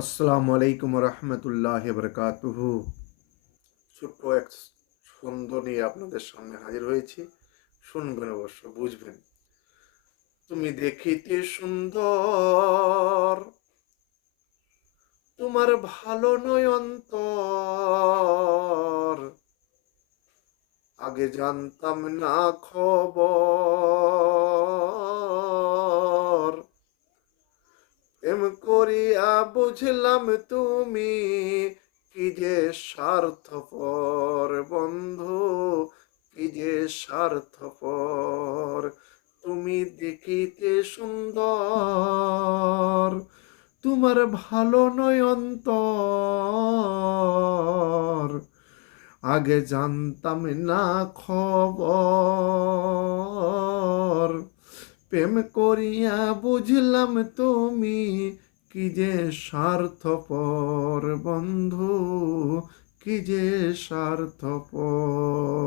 আসসালামু আলাইকুম রহমতুল্লাহ বরকাতুহু। ছোট্ট এক ছন্দ নিয়ে আপনাদের সামনে হাজির হয়েছি। শুনবেন, অবশ্য বুঝবেন। তুমি দেখিতে সুন্দর, তোমার ভালো নয় অন্তর। আগে জানতাম না খবর, প্রেম করিয়া বুঝলাম তুমি কি যে স্বার্থপর বন্ধু, কি যে স্বার্থপর। তুমি দেখিতে সুন্দর, তোমার ভালো নয় অন্তর। আগে জানতাম না খবর, প্রেম করিয়া বুঝলাম তুমি কি যে স্বার্থপর বন্ধু, কি যে স্বার্থপর।